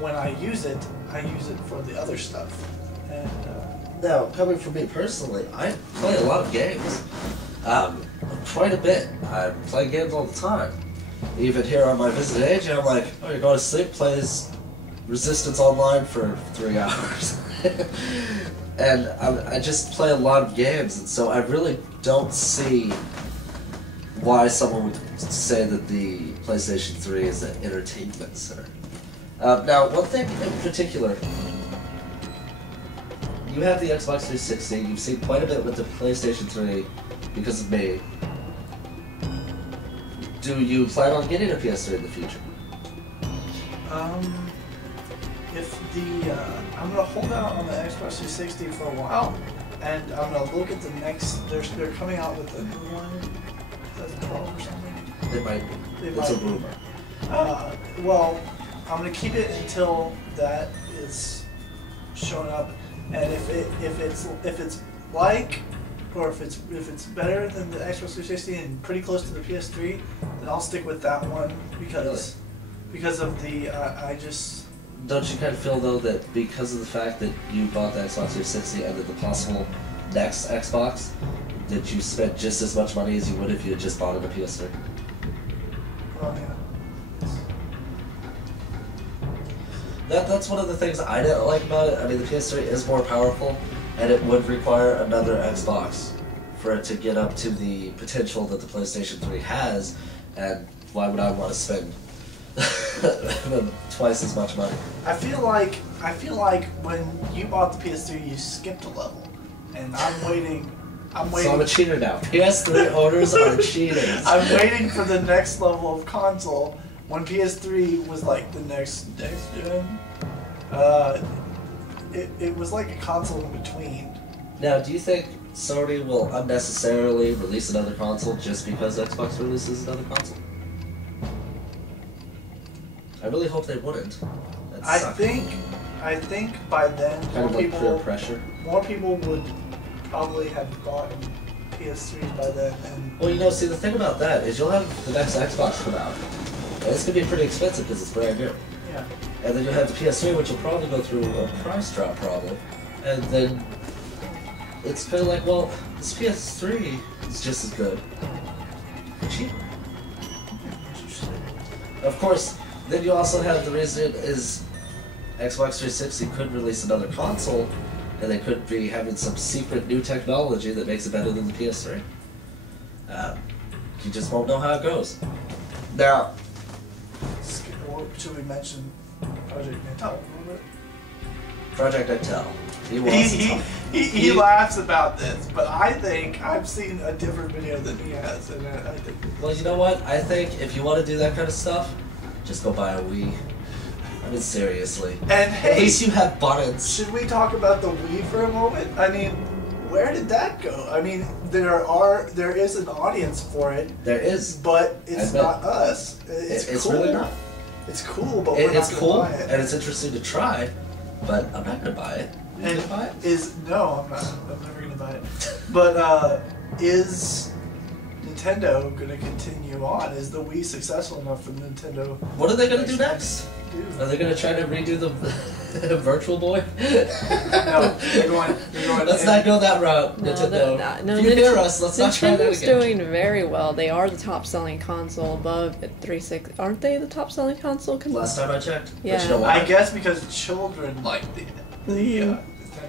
when I use it for the other stuff. And now, coming from me personally, I play a lot of games. Quite a bit. I play games all the time. Even here on my visit age, I'm like, oh, you're going to sleep, plays Resistance Online for 3 hours. And I just play a lot of games, and so I really don't see why someone would say that the PlayStation 3 is an entertainment center. Now, one thing in particular, you have the Xbox 360, you've seen quite a bit with the PlayStation 3 because of me. Do you plan on getting a PS3 in the future? If the I'm gonna hold out on the Xbox 360 for a while, and I'm gonna look at the next. They're coming out with a new one. Is that 12 or something? It might be. It's a rumor. Well, I'm gonna keep it until that is shown up, and if it's like, or if it's better than the Xbox 360 and pretty close to the PS3, then I'll stick with that one because of the I just. Don't you kind of feel, though, that because of the fact that you bought the Xbox 360 and that the possible next Xbox, that you spent just as much money as you would if you had just bought it a PS3? Oh, yeah. That's one of the things I didn't like about it. I mean, the PS3 is more powerful, and it would require another Xbox for it to get up to the potential that the PlayStation 3 has, and why would I want to spend twice as much money? I feel like when you bought the PS3, you skipped a level, and I'm waiting. So I'm a cheater now. PS3 owners are cheaters. I'm waiting for the next level of console. When PS3 was like the next gen, it was like a console in between. Now, do you think Sony will unnecessarily release another console just because Xbox releases another console? I really hope they wouldn't. I think by then more people would probably have bought PS3s by then. And well, you know, see, the thing about that is you'll have the next Xbox come out, and it's gonna be pretty expensive because it's brand new. Yeah. And then you'll have the PS3, which will probably go through a price drop problem, and then it's kind of like, well, this PS3 is just as good, but cheaper. Of course. Then you also have the reason is Xbox 360 could release another console, and they could be having some secret new technology that makes it better than the PS3. You just won't know how it goes. Now, should we mention Project Natal a little bit? Project Natal. He laughs about this, but I think I've seen a different video than he has, and I think. Well, you know what? I think if you want to do that kind of stuff, just go buy a Wii. I mean, seriously. And hey, at least you have buttons. Should we talk about the Wii for a moment? I mean, where did that go? I mean, there is an audience for it. There is, but it's not us. It's cool. Really not. It's cool, but we're not it's cool, buy it. And it's interesting to try, but I'm not gonna buy it. Are you gonna buy it? No, I'm not. I'm never gonna buy it. But is Nintendo going to continue on? Is the Wii successful enough for Nintendo? What are they going to do next? Are they going to try to redo the Virtual Boy? No, they're going. Let's not go that route, Nintendo. No, if you hear us, let's not try that again. Nintendo's doing very well. They are the top-selling console above the 360. Aren't they the top-selling console? Last time I checked. Yeah. But you know what? I guess because children like the Nintendo.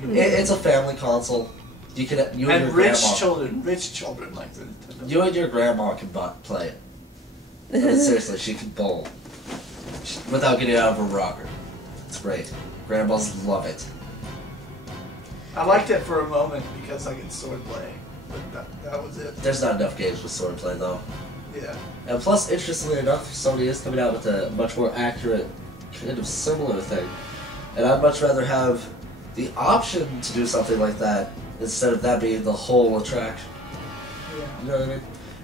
It's a family console. You and rich children like the Nintendo. You and your grandma can play it. I mean, seriously, she can bowl without getting out of her rocker. It's great. Grandmas love it. I liked it for a moment because I could swordplay, but that was it. There's not enough games with swordplay though. Yeah. And plus, interestingly enough, Sony is coming out with a much more accurate, kind of similar thing. And I'd much rather have the option to do something like that instead of that being the whole attraction. Yeah. You know what I mean?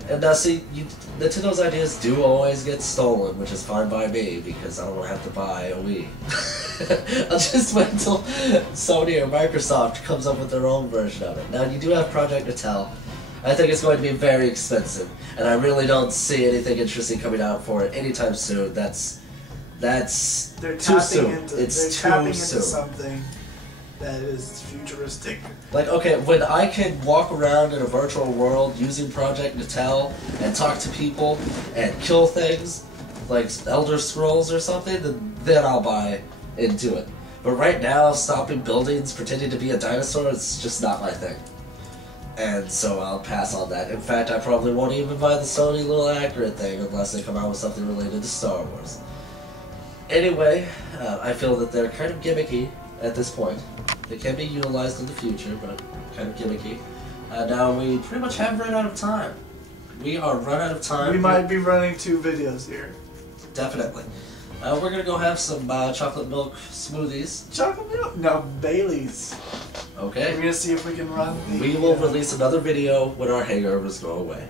And now see, Nintendo's ideas do always get stolen, which is fine by me, because I don't have to buy a Wii. I'll just wait until Sony or Microsoft comes up with their own version of it. Now, you do have Project Natal. I think it's going to be very expensive, and I really don't see anything interesting coming out for it anytime soon. That's That's They're too tapping soon. into It's they're tapping too into soon. something that is futuristic. Like, okay, when I can walk around in a virtual world using Project Natal and talk to people and kill things, like Elder Scrolls or something, then I'll buy into it. But right now, stopping buildings, pretending to be a dinosaur, it's just not my thing. And so I'll pass on that. In fact, I probably won't even buy the Sony Little Accurate thing unless they come out with something related to Star Wars. Anyway, I feel that they're kind of gimmicky at this point. They can be utilized in the future, but kind of gimmicky. Now we pretty much have run out of time. We are run out of time. We might be running 2 videos here. Definitely. We're gonna go have some chocolate milk smoothies. Chocolate milk? No, Bailey's. Okay. We're gonna see if we can run the... We will release another video when our hangovers go away.